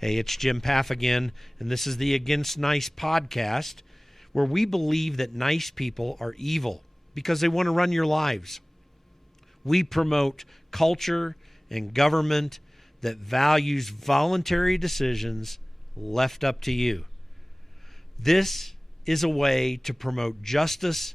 Hey, it's Jim Pfaff again, and this is the Against Nice podcast, where we believe that nice people are evil because they want to run your lives. We promote culture and government that values voluntary decisions left up to you. This is a way to promote justice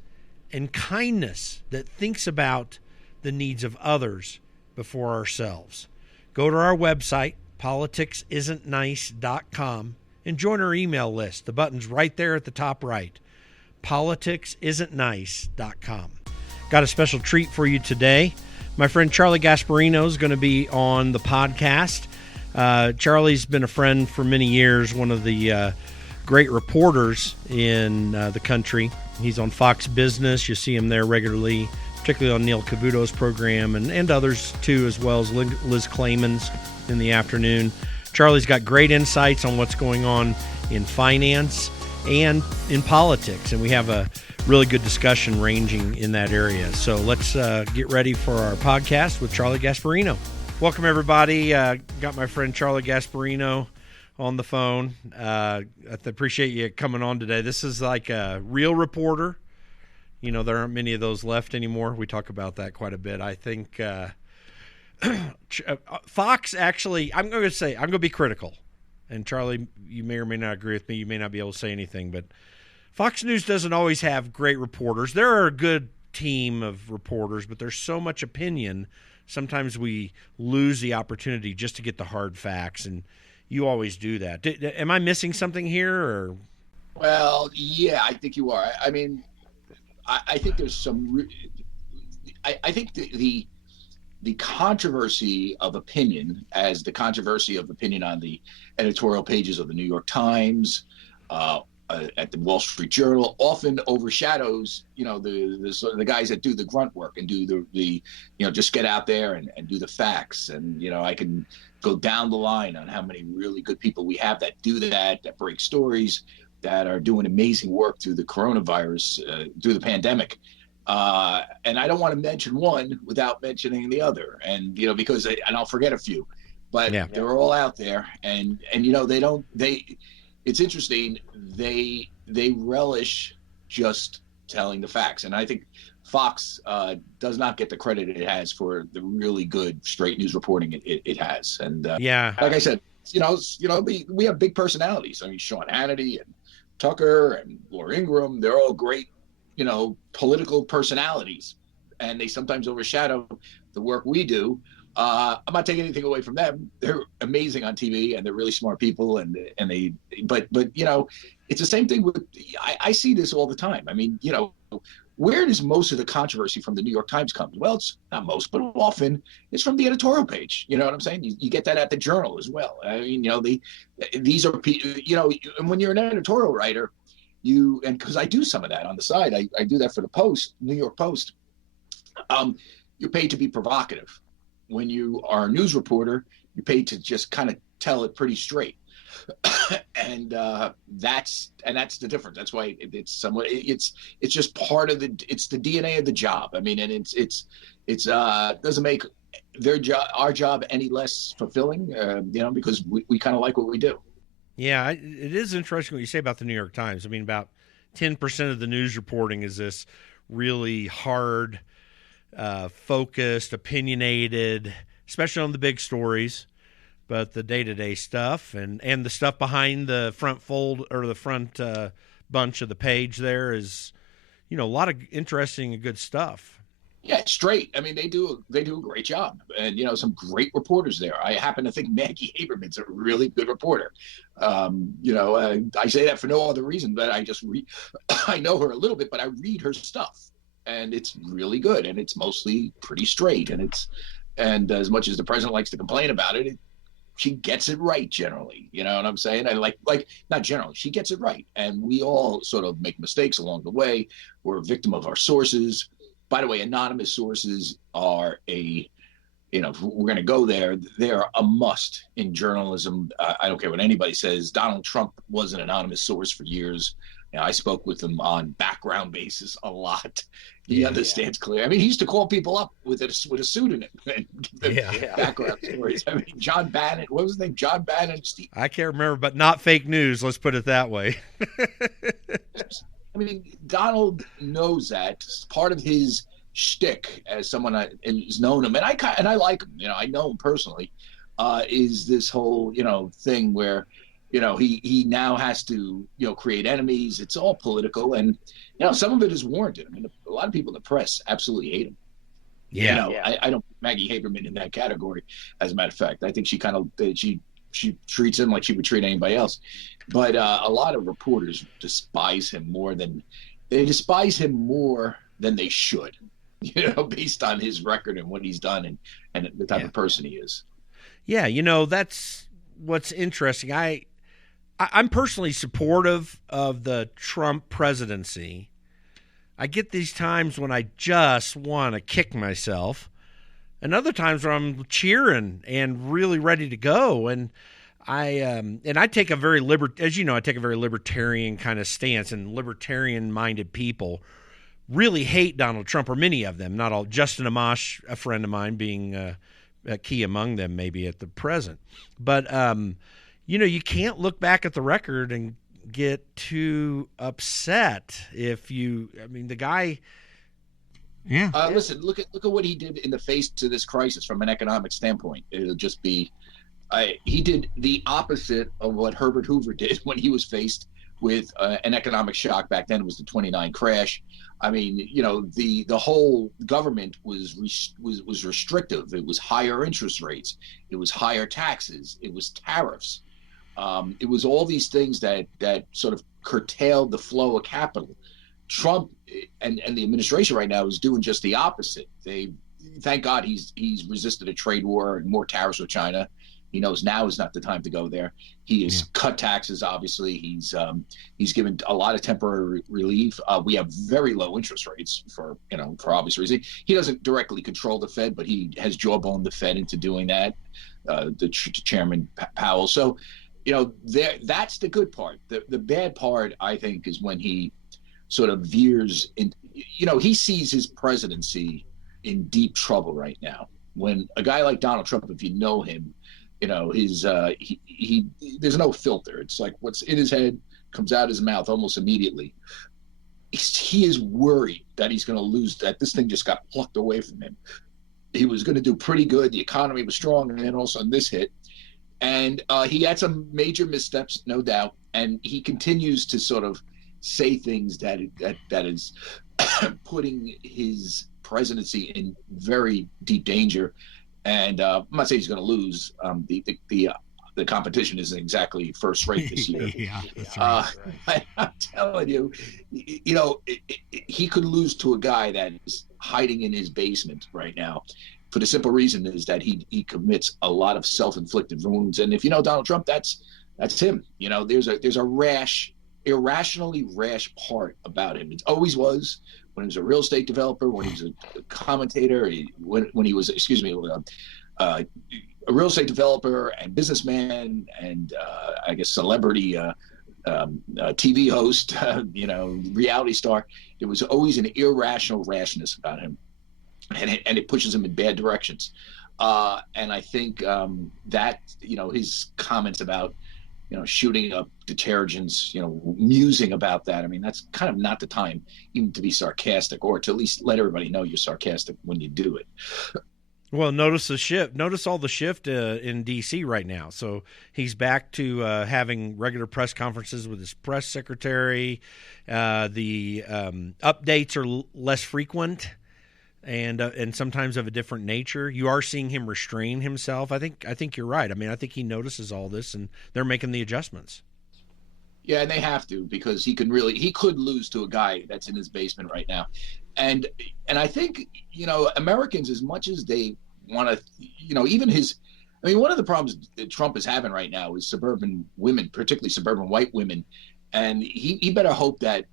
and kindness that thinks about the needs of others before ourselves. Go to our website, politicsisntnice.com, and join our email list. The button's right there at the top right, politicsisntnice.com. Got a special treat for you today. My friend Charlie Gasparino is going to be on the podcast. Charlie's been a friend for many years, one of the great reporters in the country. He's on FoxBusiness. You see him there regularly, particularly on Neil Cavuto's program and others too, as well as Liz Claman's in the afternoon. Charlie's got great insights on what's going on in finance and in politics, and we have a really good discussion ranging in that area. So let's get ready for our podcast with Charlie Gasparino. Welcome, everybody. Got my friend Charlie Gasparino on the phone. I appreciate you coming on today. This is like a real reporter. You know, there aren't many of those left anymore. We talk about that quite a bit. I think Fox actually, I'm going to be critical. And Charlie, you may or may not agree with me. You may not be able to say anything, but Fox News doesn't always have great reporters. There are a good team of reporters, but there's so much opinion. Sometimes we lose the opportunity just to get the hard facts, and you always do that. Am I missing something here? Or? Well, yeah, I think you are. I mean, I think there's some. I think the controversy of opinion, as the controversy of opinion on the editorial pages of the New York Times, at the Wall Street Journal, often overshadows, the guys that do the grunt work and do the just get out there and do the facts. And, I can go down the line on how many really good people we have that do that break stories, that are doing amazing work through the coronavirus, through the pandemic. And I don't want to mention one without mentioning the other. And, because and I'll forget a few, but they're all out there. And it's interesting. They relish just telling the facts. And I think Fox does not get the credit it has for the really good straight news reporting it has. And like I said, we have big personalities. I mean, Sean Hannity and Tucker and Laura Ingraham, they're all great, political personalities, and they sometimes overshadow the work we do. I'm not taking anything away from them. They're amazing on TV, and they're really smart people, but it's the same thing with, I see this all the time. I mean, where does most of the controversy from the New York Times come? Well, it's not most, but often it's from the editorial page. You know what I'm saying? You get that at the Journal as well. I mean, these are, and when you're an editorial writer, and because I do some of that on the side, I do that for the Post, New York Post. You're paid to be provocative. When you are a news reporter, you're paid to just kind of tell it pretty straight. And that's the difference. That's why it's somewhat, it's just part of it's the DNA of the job. I mean, and it's doesn't make our job any less fulfilling, because we kind of like what we do. Yeah, it is interesting what you say about the New York Times. I mean, about 10% of the news reporting is this really hard, focused, opinionated, especially on the big stories, but the day-to-day stuff and the stuff behind the front fold or the front bunch of the page there is, a lot of interesting and good stuff. Yeah, straight. I mean, they do a great job, and some great reporters there. I happen to think Maggie Haberman's a really good reporter. I say that for no other reason, but I know her a little bit, but I read her stuff, and it's really good, and it's mostly pretty straight, and as much as the president likes to complain about it, she gets it right generally. You know what I'm saying? And like not generally, she gets it right, and we all sort of make mistakes along the way. We're a victim of our sources. By the way, anonymous sources are if we're going to go there, they're a must in journalism. I don't care what anybody says. Donald Trump was an anonymous source for years, I spoke with him on background basis a lot. He understands clearly. I mean, he used to call people up with a pseudonym and give them background stories. I mean, John Bannon, what was his name? John Bannon. Steve. I can't remember, but not fake news. Let's put it that way. I mean, Donald knows that. It's part of his shtick, as someone who's known him, and I like him. I know him personally. Is this whole thing where he now has to create enemies. It's all political, and some of it is warranted. I mean, a lot of people in the press absolutely hate him. I don't put Maggie Haberman in that category. As a matter of fact, I think she kind of she treats him like she would treat anybody else. But a lot of reporters despise him more than they should. Based on his record and what he's done and the type of person he is. Yeah, that's what's interesting. I'm personally supportive of the Trump presidency. I get these times when I just want to kick myself, and other times where I'm cheering and really ready to go. And I take a very I take a very libertarian kind of stance, and libertarian-minded people really hate Donald Trump, or many of them, not all. Justin Amash, a friend of mine, being a key among them maybe at the present. But, you can't look back at the record and get too upset the guy. Yeah. Listen, look at what he did in the face to this crisis from an economic standpoint. It'll just be, he did the opposite of what Herbert Hoover did when he was faced with an economic shock. Back then it was the 29 crash. I mean, the whole government was restrictive. It was higher interest rates. It was higher taxes. It was tariffs. It was all these things that sort of curtailed the flow of capital. Trump and the administration right now is doing just the opposite. Thank God he's resisted a trade war and more tariffs with China. He knows now is not the time to go there. He has cut taxes. Obviously, he's given a lot of temporary relief. We have very low interest rates for obvious reasons. He doesn't directly control the Fed, but he has jawboned the Fed into doing that. The Chairman Powell. So, that's the good part. The bad part, I think, is when he sort of veers in. He sees his presidency in deep trouble right now. When a guy like Donald Trump, if you know him, there's no filter. It's like what's in his head comes out his mouth almost immediately. He is worried that he's going to lose, that this thing just got plucked away from him. He was going to do pretty good. The economy was strong, and then all of a sudden this hit. And he had some major missteps, no doubt. And he continues to sort of say things that is putting his presidency in very deep danger. And I'm not saying he's going to lose. The competition isn't exactly first rate this year. That's right. I'm telling you, he could lose to a guy that is hiding in his basement right now. For the simple reason is that he commits a lot of self-inflicted wounds. And if you know Donald Trump, that's him. There's a irrationally rash part about him. It always was. When he was a real estate developer, when he was a commentator, when he was, a real estate developer and businessman and I guess celebrity TV host, reality star, there was always an irrational rashness about him, and it pushes him in bad directions. And I think that his comments about shooting up detergents, musing about that. I mean, that's kind of not the time even to be sarcastic, or to at least let everybody know you're sarcastic when you do it. Well, notice the shift. Notice all the shift in D.C. right now. So he's back to having regular press conferences with his press secretary. The updates are less frequent and sometimes of a different nature. You are seeing him restrain himself. I think you're right. I mean, I think he notices all this, and they're making the adjustments. Yeah, and they have to, because he could lose to a guy that's in his basement right now. And I think, Americans, as much as they want to, even one of the problems that Trump is having right now is suburban women, particularly suburban white women. And he better hope that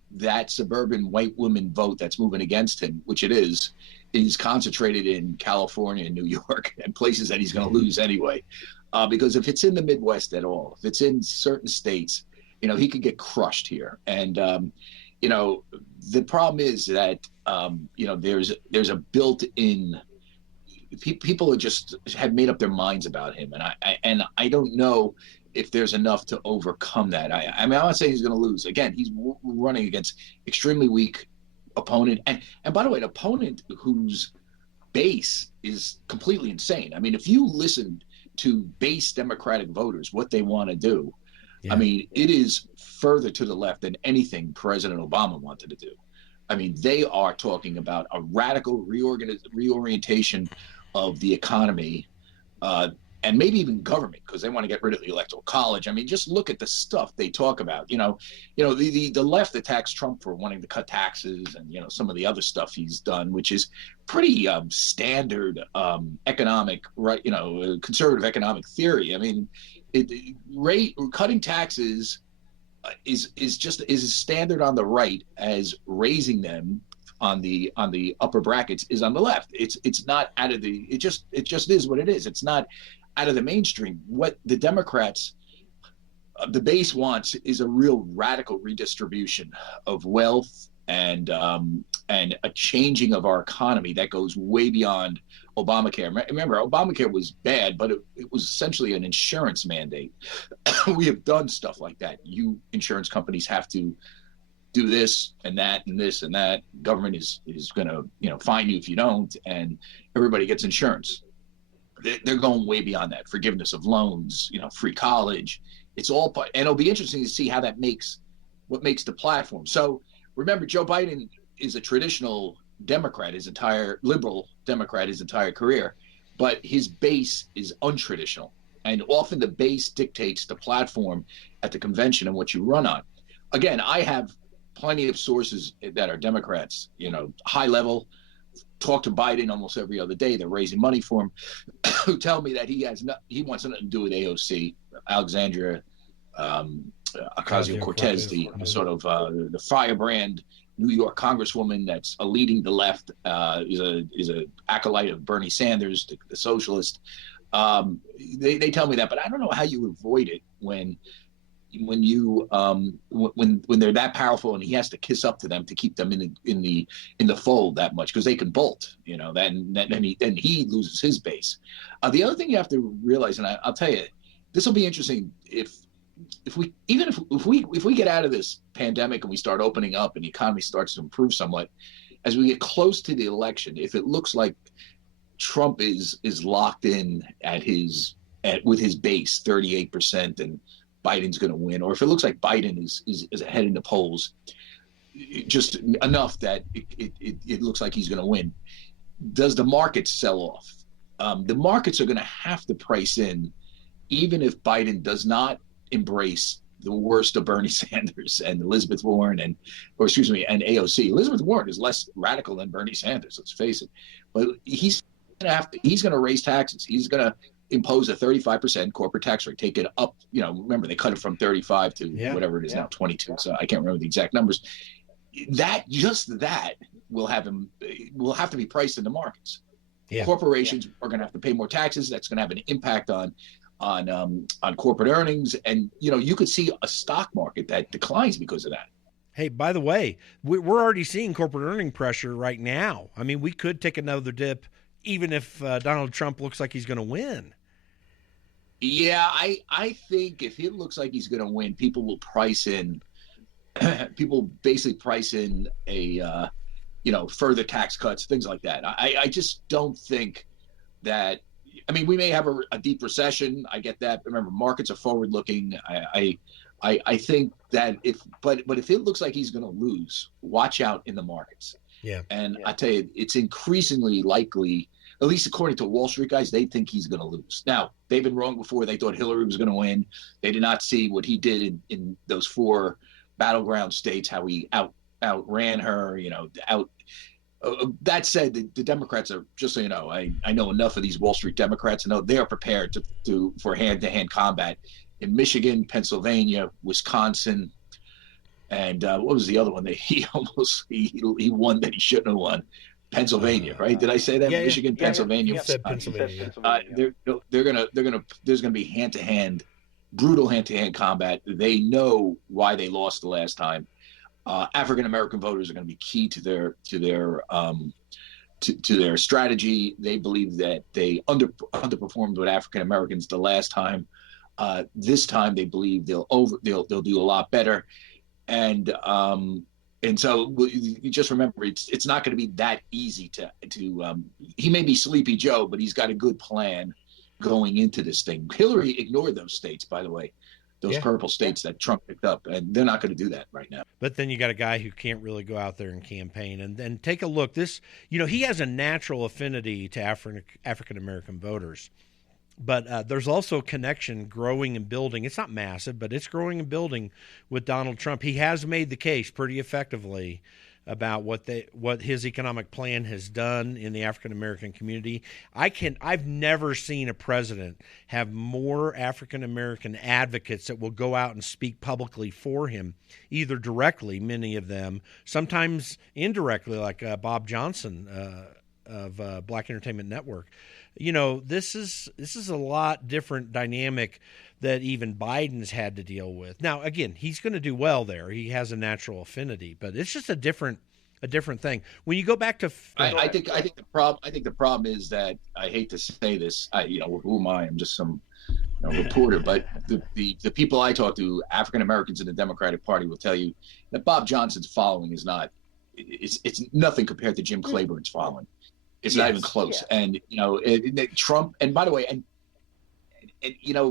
suburban white women vote that's moving against him, which it is concentrated in California and New York and places that he's going to lose anyway. Because if it's in the Midwest at all, if it's in certain states, he could get crushed here. And the problem is that there's a built-in people just have made up their minds about him, and I don't know if there's enough to overcome that. I mean, I'm not saying he's going to lose. Again, he's running against extremely weak opponent, and by the way, an opponent whose base is completely insane. I mean, if you listen to base Democratic voters, what they want to do, I mean, it is further to the left than anything President Obama wanted to do. I mean, they are talking about a radical reorientation of the economy, and maybe even government, because they want to get rid of the Electoral College. I mean, just look at the stuff they talk about. The left attacks Trump for wanting to cut taxes, and some of the other stuff he's done, which is pretty standard economic, right? Conservative economic theory. I mean, cutting taxes is just as standard on the right as raising them on the upper brackets is on the left. It's not out of the. It just is what it is. It's not out of the mainstream. What the Democrats, the base wants, is a real radical redistribution of wealth and a changing of our economy that goes way beyond Obamacare. Remember, Obamacare was bad, but it was essentially an insurance mandate. We have done stuff like that. You insurance companies have to do this and that and this and that. Government is going to fine you if you don't, and everybody gets insurance. They're going way beyond that. Forgiveness of loans, free college. It's all part, and it'll be interesting to see how that makes the platform. So remember, Joe Biden is a traditional Democrat, liberal Democrat his entire career, but his base is untraditional, and often the base dictates the platform at the convention and what you run on. Again, I have plenty of sources that are Democrats, high level, talk to Biden almost every other day. They're raising money for him, who tell me that he wants nothing to do with AOC, Alexandria Ocasio-Cortez, the sort of the firebrand New York Congresswoman that's leading the left, is a acolyte of Bernie Sanders, the socialist. They tell me that, but I don't know how you avoid it when they're that powerful and he has to kiss up to them to keep them in the fold that much, because they can bolt, then he loses his base. The other thing you have to realize, and I'll tell you, this will be interesting if we get out of this pandemic and we start opening up and the economy starts to improve somewhat, as we get close to the election, if it looks like Trump is locked in with his base 38% and Biden's going to win, or if it looks like Biden is ahead in the polls, just enough that it looks like he's going to win, does the market sell off? The markets are going to have to price in, even if Biden does not embrace the worst of Bernie Sanders and Elizabeth Warren and AOC. Elizabeth Warren is less radical than Bernie Sanders, let's face it. But he's going to raise taxes. He's going to impose a 35% corporate tax rate, take it up. Remember, they cut it from 35 to whatever it is now, 22. So I can't remember the exact numbers. That will have to be priced in the markets. Yeah. Corporations are going to have to pay more taxes. That's going to have an impact on corporate earnings, and you could see a stock market that declines because of that. Hey, by the way, we're already seeing corporate earning pressure right now. I mean, we could take another dip, even if Donald Trump looks like he's going to win. Yeah, I think if it looks like he's going to win, people will price in. People basically price in a further tax cuts, things like that. I just don't think that. I mean, we may have a deep recession. I get that. Remember, markets are forward-looking. I think that if it looks like he's going to lose, watch out in the markets. Yeah. And I tell you, it's increasingly likely, at least according to Wall Street guys, they think he's going to lose. Now, they've been wrong before. They thought Hillary was going to win. They did not see what he did in those 4 battleground states, how he outran her, that said, the Democrats are, just so you know, I know enough of these Wall Street Democrats to know they are prepared for hand-to-hand combat in Michigan, Pennsylvania, Wisconsin, and what was the other one that he won that he shouldn't have won? Pennsylvania, right? Did I say that? Yeah, Pennsylvania. You said Pennsylvania. There's going to be hand-to-hand brutal hand-to-hand combat. They know why they lost the last time. African American voters are going to be key to their strategy. They believe that they underperformed with African Americans the last time. This time, they believe they'll do a lot better. And so you just remember, it's not going to be that easy to he may be Sleepy Joe, but he's got a good plan going into this thing. Hillary ignored those states, by the way, those purple states that Trump picked up, and they're not going to do that right now. But then you got a guy who can't really go out there and campaign. And then take a look. He has a natural affinity to African American voters. But there's also a connection growing and building. It's not massive, but it's growing and building with Donald Trump. He has made the case pretty effectively about what his economic plan has done in the African American community. I've never seen a president have more African American advocates that will go out and speak publicly for him, either directly, many of them, sometimes indirectly, like Bob Johnson of Black Entertainment Network. This is a lot different dynamic that even Biden's had to deal with. Now, again, he's going to do well there. He has a natural affinity, but it's just a different thing. When you go back to, I think the problem is that, I hate to say this, who am I? I'm just some reporter, but the people I talk to, African Americans in the Democratic Party, will tell you that Bob Johnson's following is it's nothing compared to Jim Claiborne's following. It's not even close. Yeah. And, Trump, and by the way, and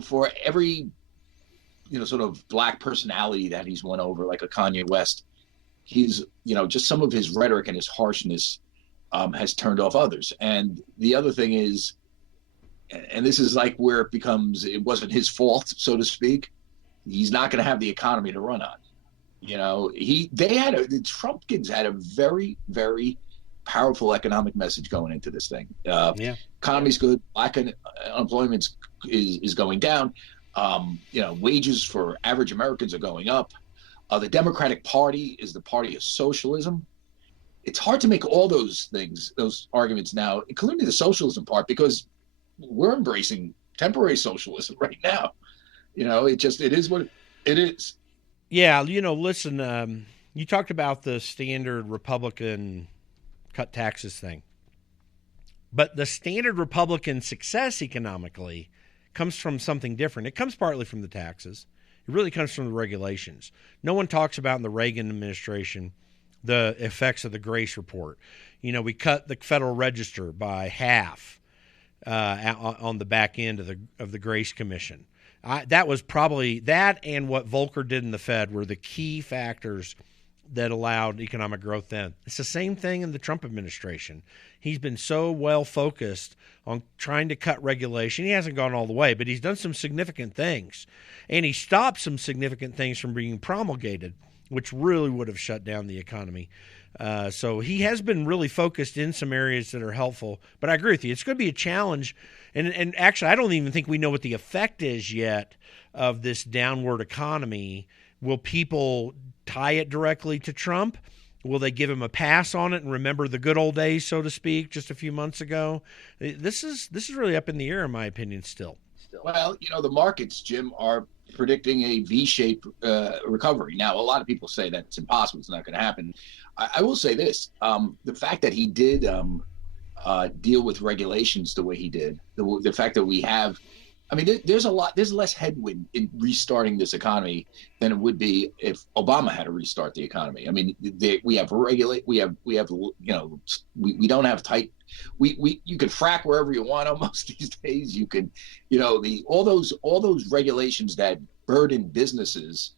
for every, sort of black personality that he's won over, like a Kanye West, he's, just some of his rhetoric and his harshness has turned off others. And the other thing is, and this is like where it wasn't his fault, so to speak. He's not going to have the economy to run on. The Trumpkins had a very, very powerful economic message going into this thing. Economy's good. Black unemployment is going down. Wages for average Americans are going up. The Democratic Party is the party of socialism. It's hard to make all those arguments now, including the socialism part, because we're embracing temporary socialism right now. It is what it is. Yeah. Listen, you talked about the standard Republican cut taxes thing. But the standard Republican success economically comes from something different. It comes partly from the taxes. It really comes from the regulations. No one talks about in the Reagan administration the effects of the Grace Report. We cut the Federal Register by half on the back end of the Grace Commission. That was probably that, and what Volcker did in the Fed were the key factors that allowed economic growth then. It's the same thing in the Trump administration. He's been so well focused on trying to cut regulation. He hasn't gone all the way, but he's done some significant things. And he stopped some significant things from being promulgated, which really would have shut down the economy. So he has been really focused in some areas that are helpful. But I agree with you. It's going to be a challenge. And actually, I don't even think we know what the effect is yet of this downward economy. Will people tie it directly to Trump? Will they give him a pass on it and remember the good old days, so to speak, just a few months ago? This is really up in the air, in my opinion, still. Well, the markets, Jim, are predicting a V-shaped recovery. Now, a lot of people say that it's impossible. It's not going to happen. I will say this. The fact that he did deal with regulations the way he did, the fact that we have, there's less headwind in restarting this economy than it would be if Obama had to restart the economy. We don't have tight. You can frack wherever you want almost these days. You can, all those regulations that burden businesses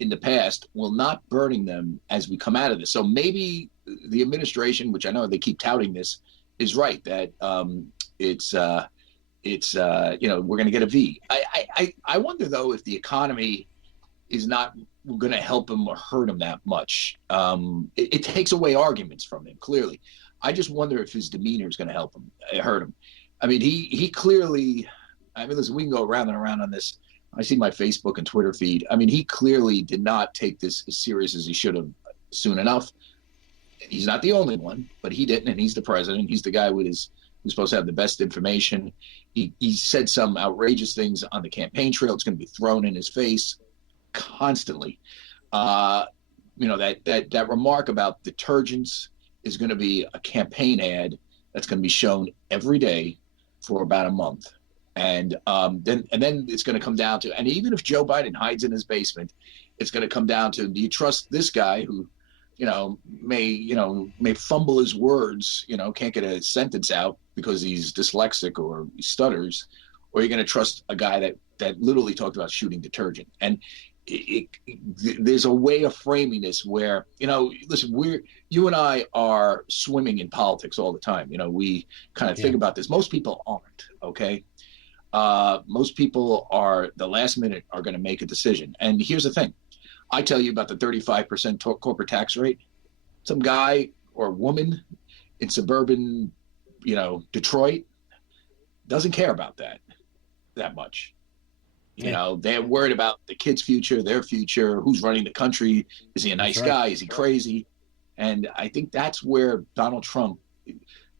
in the past will not burden them as we come out of this. So maybe the administration, which I know they keep touting this, is right that we're going to get a V. I wonder though if the economy is not going to help him or hurt him that much. It takes away arguments from him clearly. I just wonder if his demeanor is going to hurt him. He clearly. Listen, we can go around and around on this. I see my Facebook and Twitter feed. He clearly did not take this as serious as he should have soon enough. He's not the only one, but he didn't, and he's the president. He's the guy with his who's supposed to have the best information. He said some outrageous things on the campaign trail. It's going to be thrown in his face constantly. That remark about detergents is going to be a campaign ad that's going to be shown every day for about a month. And then it's going to come down to, and even if Joe Biden hides in his basement, it's going to come down to, do you trust this guy who, may fumble his words, can't get a sentence out because he's dyslexic or he stutters, or you're going to trust a guy that literally talked about shooting detergent. And there's a way of framing this where, listen, you and I are swimming in politics all the time. We kind of think about this. Most people aren't, okay? Most people are, the last minute, are going to make a decision. And here's the thing. I tell you about the 35% corporate tax rate. Some guy or woman in suburban, Detroit doesn't care about that much. They're worried about the kids' future, their future, who's running the country. Is he a nice guy? Is he crazy? And I think that's where Donald Trump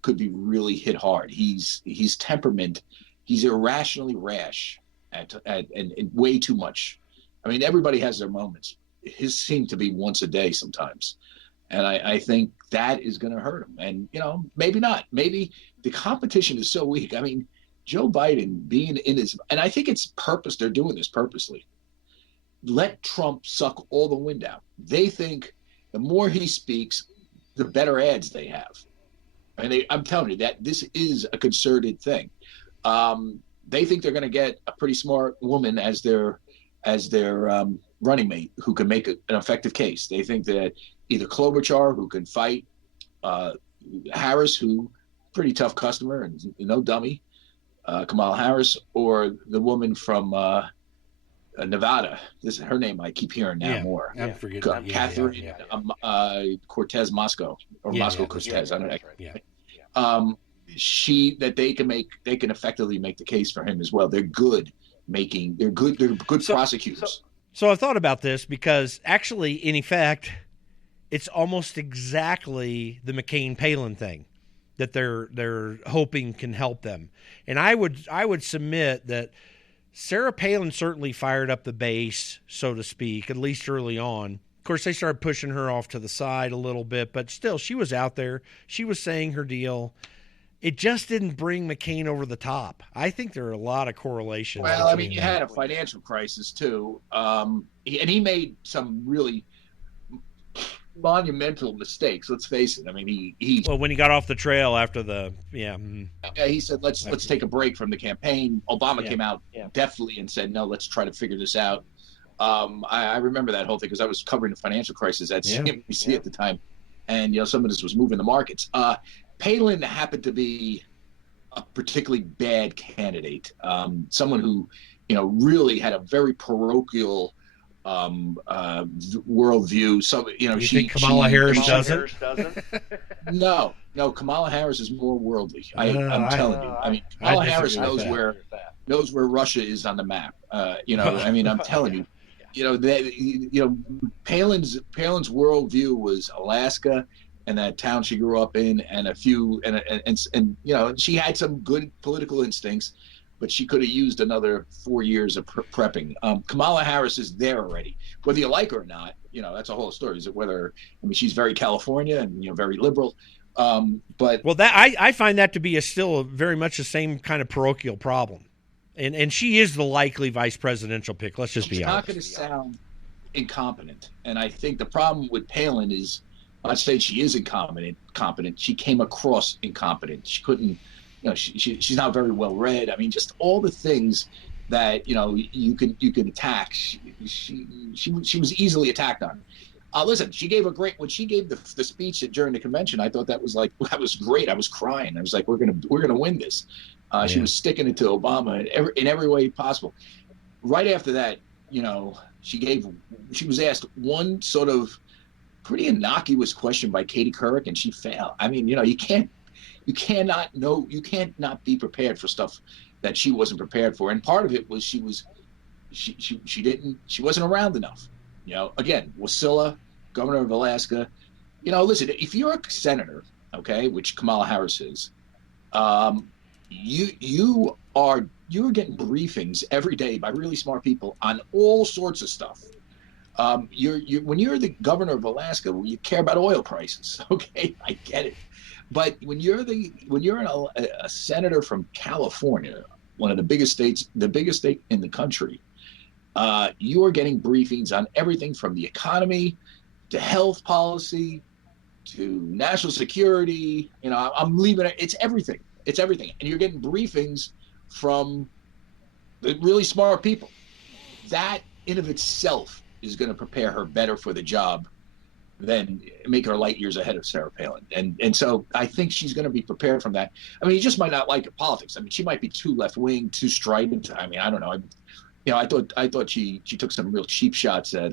could be really hit hard. He's temperament. He's irrationally rash and way too much. I mean, everybody has their moments. His seem to be once a day sometimes. And I think that is going to hurt him. And, maybe not. Maybe the competition is so weak. I mean, Joe Biden being in his, and I think it's purpose. They're doing this purposely. Let Trump suck all the wind out. They think the more he speaks, the better ads they have. And I'm telling you that this is a concerted thing. They think they're going to get a pretty smart woman as their running mate who can make an effective case. They think that either Klobuchar, who can fight Harris, who pretty tough customer and no dummy, Kamala Harris, or the woman from Nevada. This is her name I keep hearing now more. I'm forgetting. Catherine Cortez Moscow or Moscow Cortez. I don't know. They can effectively make the case for him as well. They're good prosecutors. So I've thought about this because actually, in effect, it's almost exactly the McCain-Palin thing that they're hoping can help them. And I would submit that Sarah Palin certainly fired up the base, so to speak, at least early on. Of course, they started pushing her off to the side a little bit, but still, she was out there. She was saying her deal. It just didn't bring McCain over the top. I think there are a lot of correlations. Well, I mean, you had a financial crisis, too. And he made some really monumental mistakes. Let's face it. I mean, well, when he got off the trail after he said, let's take a break from the campaign. Obama came out definitely and said, no, let's try to figure this out. I remember that whole thing because I was covering the financial crisis at CNBC at the time. And, some of this was moving the markets. Palin happened to be a particularly bad candidate, someone who, really had a very parochial worldview. So, you think Kamala Harris doesn't? No, Kamala Harris is more worldly. I'm telling you. I mean, Kamala Harris knows where Russia is on the map. I mean, I'm telling you. Palin's worldview was Alaska and that town she grew up in, and a few, and she had some good political instincts, but she could have used another 4 years of prepping. Kamala Harris is there already, whether you like her or not. That's a whole story. Is it she's very California and very liberal, but I find that to be still very much the same kind of parochial problem, and she is the likely vice presidential pick. Let's just be honest. She's not going to sound incompetent, and I think the problem with Palin is. I'd say she is incompetent. She came across incompetent. She couldn't, she's not very well read. I mean, just all the things that you can attack. She was easily attacked on. Listen, she gave when she gave the speech during the convention. I thought that was great. I was crying. I was like, we're gonna win this. She was sticking it to Obama in every way possible. Right after that, she was asked one sort of pretty innocuous question by Katie Couric, and she failed. I mean, you cannot be prepared for stuff that she wasn't prepared for. And part of it was she wasn't around enough. Again, Wasilla, governor of Alaska. Listen, if you're a senator, okay, which Kamala Harris is, You're getting briefings every day by really smart people on all sorts of stuff. When you're the governor of Alaska, well, you care about oil prices. Okay, I get it. But when you're a senator from California, one of the biggest states, the biggest state in the country, you are getting briefings on everything from the economy to health policy to national security. I'm leaving it. It's everything. It's everything. And you're getting briefings from the really smart people. That in of itself is going to prepare her better for the job than make her light years ahead of Sarah Palin. And so I think she's going to be prepared from that. I mean, you just might not like her politics. I mean, she might be too left wing, too strident. I mean, I don't know. I thought she took some real cheap shots at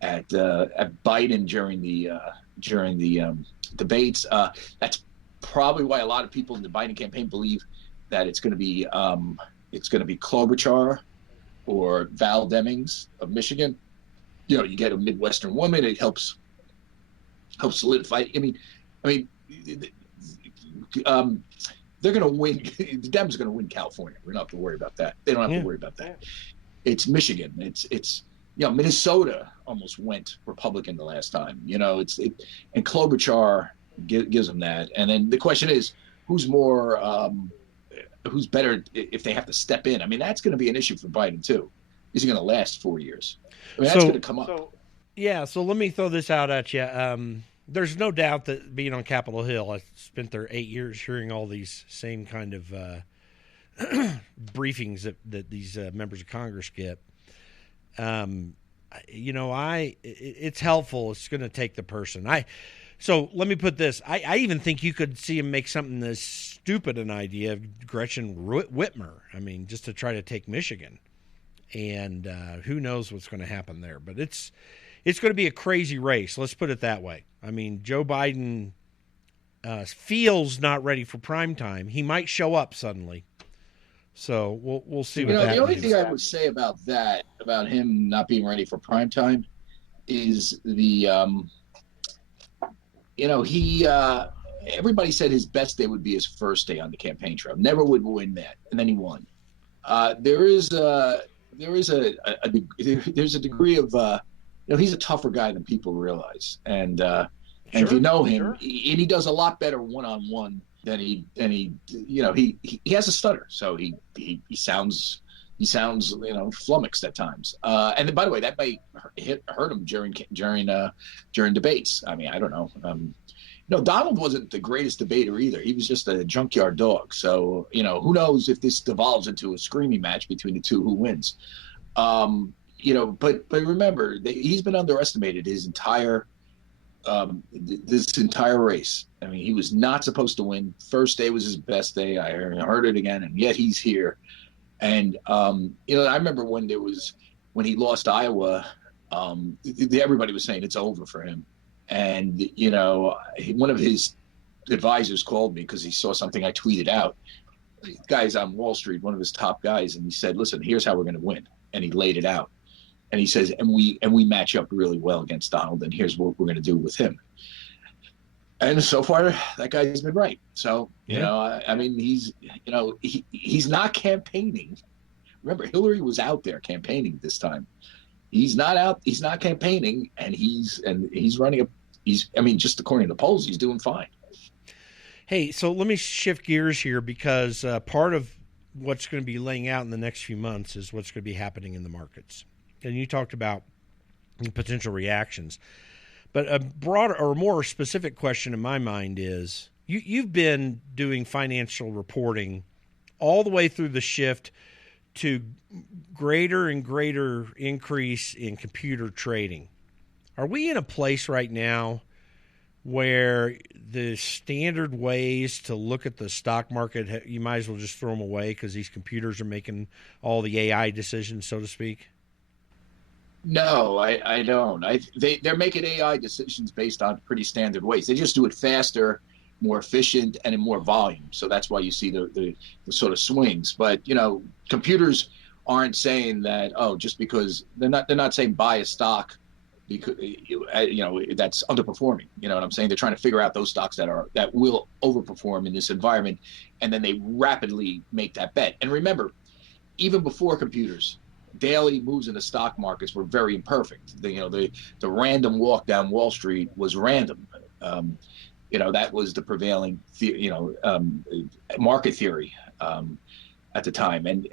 Biden during the debates. That's probably why a lot of people in the Biden campaign believe that it's going to be Klobuchar or Val Demings of Michigan. You get a Midwestern woman, it helps solidify. I mean, they're going to win. The Dems are going to win California. We don't have to worry about that. They don't have to worry about that. It's Michigan. It's Minnesota almost went Republican the last time. And Klobuchar gives them that. And then the question is, who's better if they have to step in? I mean, that's going to be an issue for Biden too. Is he going to last 4 years? I mean, that's going to come up. So let me throw this out at you. There's no doubt that being on Capitol Hill, I spent there 8 years hearing all these same kind of briefings that these members of Congress get. It's helpful. It's going to take the person. So let me put this. I even think you could see him make something as stupid an idea of Gretchen Whitmer. I mean, just to try to take Michigan. And who knows what's going to happen there. But it's going to be a crazy race. Let's put it that way. I mean, Joe Biden feels not ready for prime time. He might show up suddenly. So we'll see what happens. The only thing I would say about that, about him not being ready for prime time, is everybody said his best day would be his first day on the campaign trail. Never would win that, and then he won. There's a degree of he's a tougher guy than people realize, and if you know him, he does a lot better one-on-one than he has a stutter, so he sounds flummoxed at times. And then, by the way, that may hurt him during debates. I mean, I don't know. Donald wasn't the greatest debater either. He was just a junkyard dog. So, who knows if this devolves into a screaming match between the two, who wins. But remember, he's been underestimated his entire this entire race. I mean, he was not supposed to win. First day was his best day. I heard it again, and yet he's here. And I remember when he lost Iowa, everybody was saying it's over for him. And one of his advisors called me because he saw something I tweeted out. The guy's on Wall Street, one of his top guys, and he said, "Listen, here's how we're going to win." And he laid it out. And he says, and we match up really well against Donald, and here's what we're going to do with him. And so far, that guy's been right. So, I mean, he's not campaigning. Remember, Hillary was out there campaigning this time. He's not out. He's not campaigning, and he's running just according to the polls, he's doing fine. Hey, so let me shift gears here because part of what's going to be laying out in the next few months is what's going to be happening in the markets. And you talked about potential reactions. But a broader or more specific question in my mind is, you've been doing financial reporting all the way through the shift to greater and greater increase in computer trading. Are we in a place right now where the standard ways to look at the stock market, you might as well just throw them away because these computers are making all the AI decisions, so to speak? No, I don't. They're making AI decisions based on pretty standard ways. They just do it faster, more efficient, and in more volume. So that's why you see the sort of swings. But computers aren't saying that, just because they're not saying buy a stock because that's underperforming. You know what I'm saying? They're trying to figure out those stocks that will overperform in this environment, and then they rapidly make that bet. And remember, even before computers, daily moves in the stock markets were very imperfect. The random walk down Wall Street was random. That was the prevailing market theory at the time, and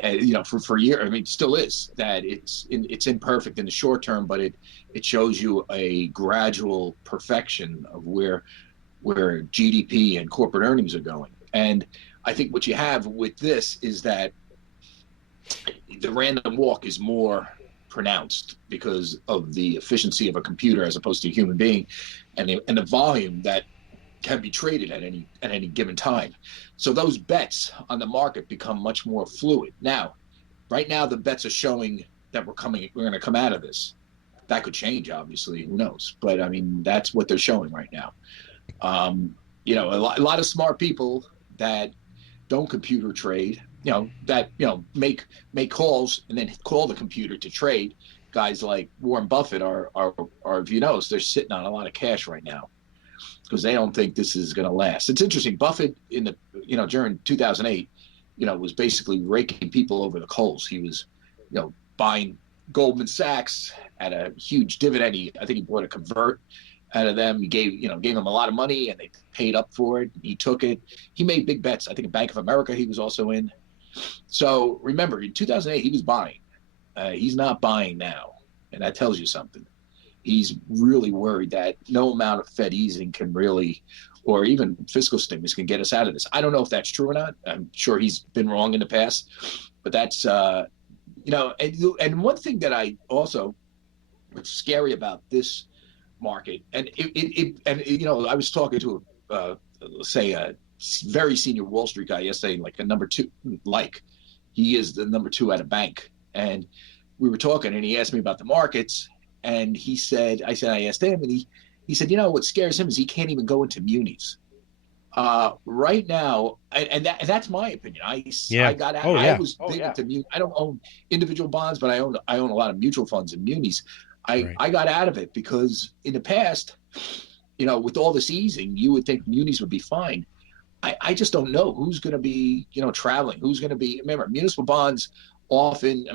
for years, I mean, it still is, that it's imperfect in the short term, but it shows you a gradual perfection of where GDP and corporate earnings are going. And I think what you have with this is that the random walk is more pronounced because of the efficiency of a computer as opposed to a human being, and the volume that can be traded at any given time. So those bets on the market become much more fluid. Now, right now, the bets are showing that we're going to come out of this. That could change, obviously. Who knows? But I mean, that's what they're showing right now. A lot of smart people that don't computer trade, that make calls and then call the computer to trade. Guys like Warren Buffett are if you notice, they're sitting on a lot of cash right now, because they don't think this is going to last. It's interesting. Buffett during 2008, was basically raking people over the coals. He was, buying Goldman Sachs at a huge dividend. I think he bought a convert out of them. He gave them a lot of money, and they paid up for it. He took it. He made big bets. I think in Bank of America he was also in. So remember, in 2008 he was buying. He's not buying now, and that tells you something. He's really worried that no amount of Fed easing can really, or even fiscal stimulus, can get us out of this. I don't know if that's true or not. I'm sure he's been wrong in the past, but that's, and one thing that I also, what's scary about this market, and I was talking to a very senior Wall Street guy yesterday, like a number two, he is the number two at a bank. And we were talking, and he asked me about the markets. And I asked him, and he said, what scares him is he can't even go into munis. Right now, and that's my opinion. I got out. I was big into munis. I don't own individual bonds, but I own a lot of mutual funds and munis. I got out of it because in the past, with all this easing, you would think munis would be fine. I just don't know who's going to be, traveling, who's going to be. Remember, municipal bonds often,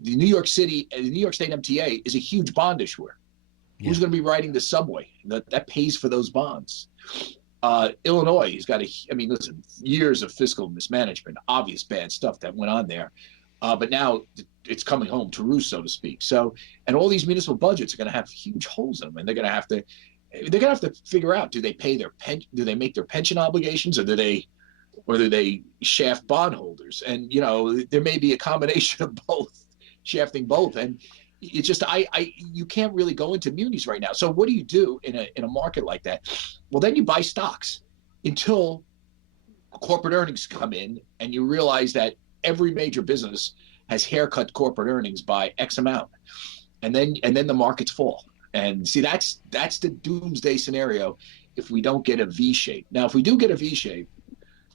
the New York State MTA is a huge bond issuer. Yeah. Who's going to be riding the subway that pays for those bonds? Illinois has got years of fiscal mismanagement, obvious bad stuff that went on there. But now it's coming home to roost, so to speak. So, and all these municipal budgets are going to have huge holes in them, and they're going to have to figure out, do they make their pension obligations, or do they shaft bondholders? And there may be a combination of both, shafting both. And it's just you can't really go into munis right now. So what do you do in a market like that? Well, then you buy stocks until corporate earnings come in, and you realize that every major business has haircut corporate earnings by X amount, and then the markets fall. And see, that's the doomsday scenario if we don't get a V shape. Now, if we do get a V shape,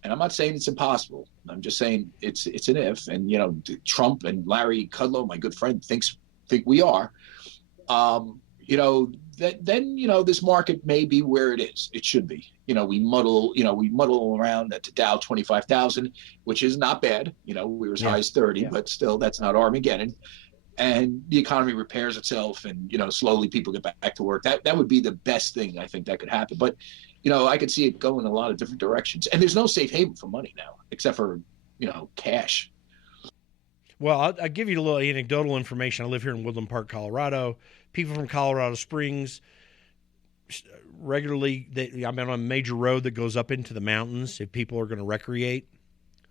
and I'm not saying it's impossible, I'm just saying it's an if. And Trump and Larry Kudlow, my good friend, think we are. Then this market may be where it is. It should be. We muddle around at the Dow 25,000, which is not bad. We were as high as 30, but still, that's not Armageddon. And the economy repairs itself, and slowly people get back to work. That would be the best thing I think that could happen. But I could see it go in a lot of different directions. And there's no safe haven for money now, except for cash. Well, I'll give you a little anecdotal information. I live here in Woodland Park, Colorado. People from Colorado Springs regularly, I'm on a major road that goes up into the mountains if people are going to recreate.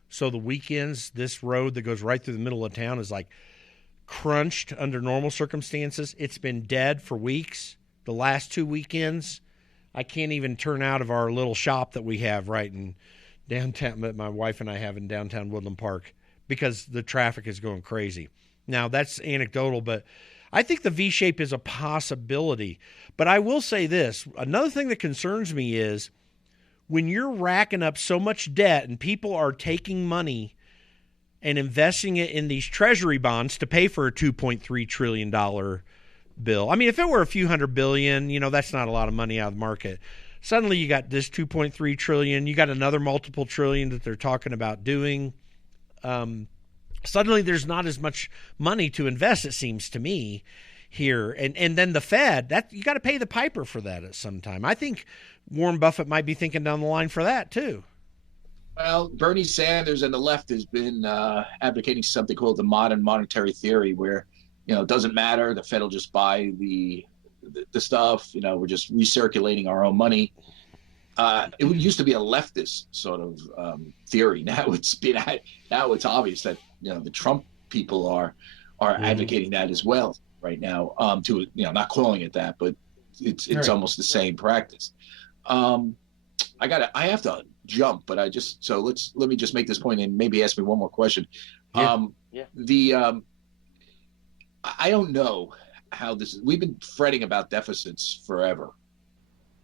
So the weekends, this road that goes right through the middle of town is like crunched under normal circumstances. It's been dead for weeks. The last 2 weekends, I can't even turn out of our little shop that we have right in downtown, that my wife and I have in downtown Woodland Park, because the traffic is going crazy. Now, that's anecdotal, but I think the V-shape is a possibility. But I will say this. Another thing that concerns me is when you're racking up so much debt and people are taking money and investing it in these treasury bonds to pay for a $2.3 trillion bill. I mean, if it were a few $100 billion, that's not a lot of money out of the market. Suddenly you got this $2.3 trillion. You got another multiple trillion that they're talking about doing. Suddenly there's not as much money to invest, it seems to me, here. And then the Fed, that you got to pay the piper for that at some time. I think Warren Buffett might be thinking down the line for that too. Well, Bernie Sanders and the left has been advocating something called the modern monetary theory, where it doesn't matter. The Fed will just buy the stuff. We're just recirculating our own money. It used to be a leftist sort of theory. Now it's obvious that the Trump people are advocating that as well right now. To not calling it that, but it's right. Almost the same practice. I have to jump, but let me just make this point and maybe ask me one more question. I don't know how we've been fretting about deficits forever,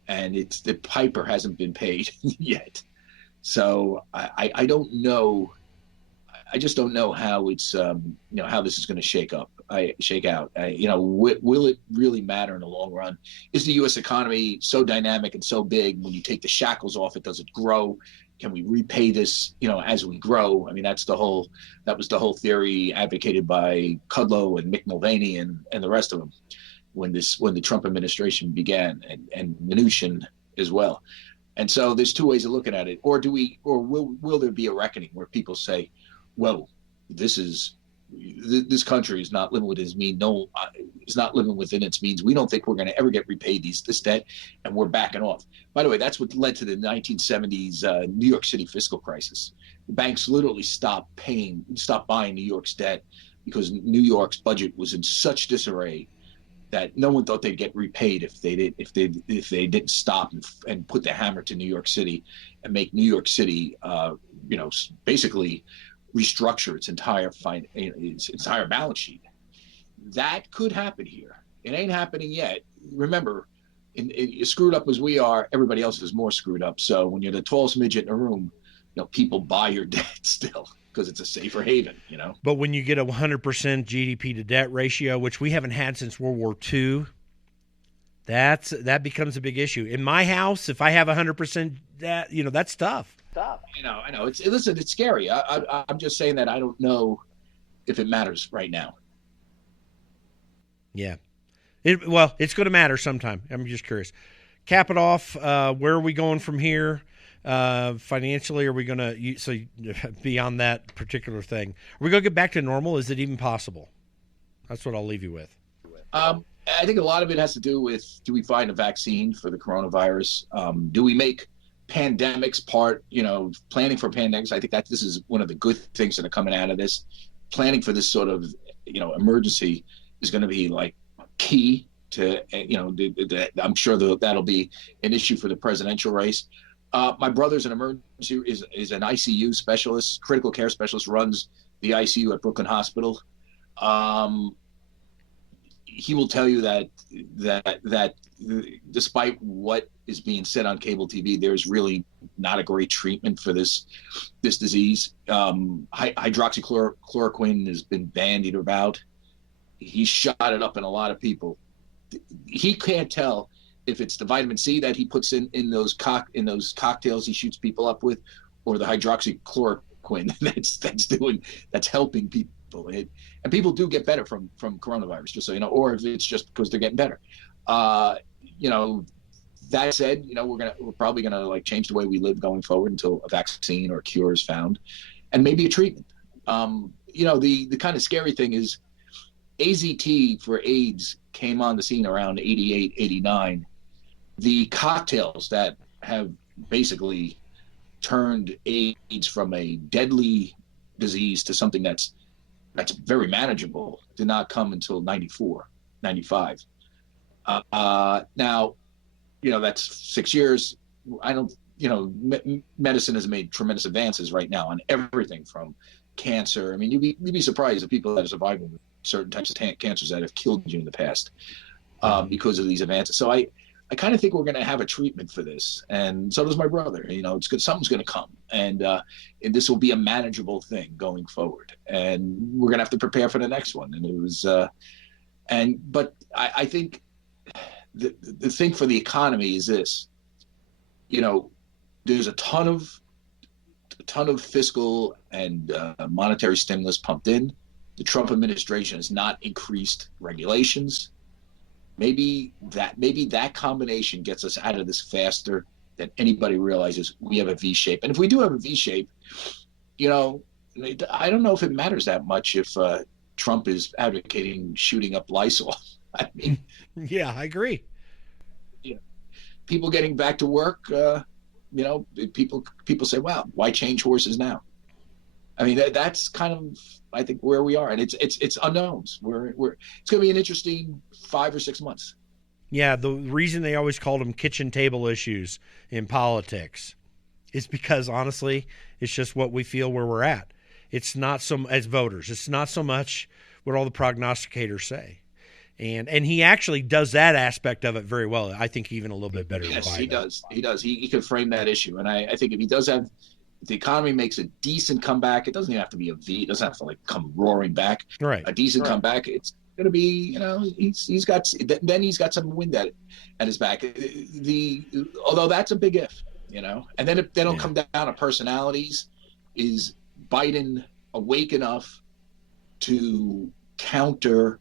and the piper hasn't been paid yet. So I don't know. I just don't know how it's how this is going to shake out. Will it really matter in the long run? Is the U.S. economy so dynamic and so big? When you take the shackles off, does it grow? Can we repay this, as we grow? I mean, that was the whole theory advocated by Kudlow and Mick Mulvaney and the rest of them when the Trump administration began, and Mnuchin as well. And so there's two ways of looking at it. Or will there be a reckoning where people say, well, this country is not living within its means. No, it's not living within its means. We don't think we're going to ever get repaid this debt, and we're backing off. By the way, that's what led to the 1970s New York City fiscal crisis. The banks literally stopped buying New York's debt because New York's budget was in such disarray that no one thought they'd get repaid if they didn't stop and put the hammer to New York City and make New York City, basically restructure its entire balance sheet. That could happen here. It ain't happening yet. Remember, as screwed up as we are, everybody else is more screwed up. So when you're the tallest midget in the room, people buy your debt still because it's a safer haven. But when you get a 100% GDP to debt ratio, which we haven't had since World War II, that becomes a big issue. In my house, if I have 100% debt, that's tough. I know. It's scary. I'm just saying that I don't know if it matters right now. Yeah. It's going to matter sometime. I'm just curious. Cap it off. Where are we going from here? Financially, are we going to beyond that particular thing? Are we going to get back to normal? Is it even possible? That's what I'll leave you with. I think a lot of it has to do with, do we find a vaccine for the coronavirus? Do we make pandemics planning for pandemics? I think that this is one of the good things that are coming out of this. Planning for this sort of, emergency is going to be like key to, I'm sure that'll be an issue for the presidential race. My brother's an emergency, is an ICU specialist, critical care specialist, runs the ICU at Brooklyn Hospital. He will tell you that despite what is being said on cable TV, there's really not a great treatment for this disease. Hydroxychloroquine has been bandied about. He shot it up in a lot of people. He can't tell if it's the vitamin C that he puts in those cocktails he shoots people up with, or the hydroxychloroquine that's helping people. And people do get better from coronavirus, just so you know, or if it's just because they're getting better. That said, we're probably gonna change the way we live going forward until a vaccine or a cure is found, and maybe a treatment. The kind of scary thing is AZT for AIDS came on the scene around 88, 89. The cocktails that have basically turned AIDS from a deadly disease to something that's very manageable did not come until 94, 95. Now, that's 6 years. Medicine has made tremendous advances right now on everything from cancer. I mean, you'd be surprised at people that are surviving with certain types of cancers that have killed you in the past because of these advances. So I kind of think we're going to have a treatment for this, and so does my brother. It's good. Something's going to come, and this will be a manageable thing going forward. And we're going to have to prepare for the next one. And it was, But I think the thing for the economy is this. There's a ton of fiscal and monetary stimulus pumped in. The Trump administration has not increased regulations. Maybe that combination gets us out of this faster than anybody realizes. We have a V shape, and if we do have a V shape, I don't know if it matters that much if Trump is advocating shooting up Lysol. I mean, yeah, I agree. People getting back to work. People say, "Wow, why change horses now?" I mean, that's kind of, I think, where we are, and it's unknowns. It's going to be an interesting 5 or 6 months. Yeah, the reason they always called them kitchen table issues in politics is because, honestly, it's just what we feel where we're at. It's not as voters. It's not so much what all the prognosticators say. And he actually does that aspect of it very well. I think even a little bit better. Yes, he does. He does. He can frame that issue. And I think if the economy makes a decent comeback, it doesn't even have to be a V. It doesn't have to come roaring back. Right. A decent comeback. It's going to be, he's got some wind at his back. Although that's a big if, and then if they don't come down to personalities, is Biden awake enough to counter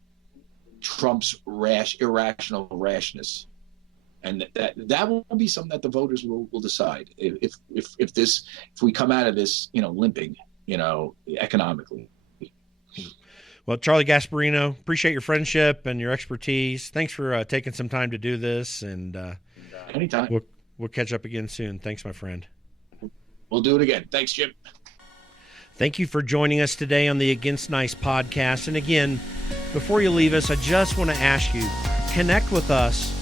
Trump's irrational rashness? And that will be something that the voters will decide if we come out of this, limping, economically. Well, Charlie Gasparino, appreciate your friendship and your expertise. Thanks for taking some time to do this, and anytime. We'll catch up again soon. Thanks, my friend. We'll do it again. Thanks, Jim. Thank you for joining us today on the Against Nice podcast. And again, before you leave us, I just want to ask you, connect with us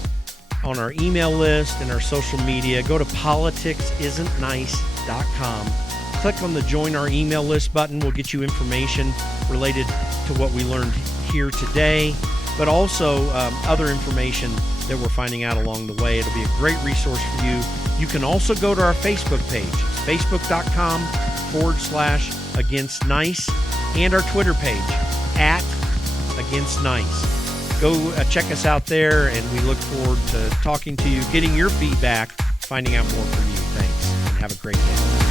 on our email list and our social media. Go to politicsisntnice.com. Click on the Join Our Email List button. We'll get you information related to what we learned here today, but also other information that we're finding out along the way. It'll be a great resource for you. You can also go to our Facebook page, facebook.com/Against Nice, and our Twitter page, @Against Nice. Go check us out there, and we look forward to talking to you, getting your feedback, finding out more from you. Thanks, and have a great day.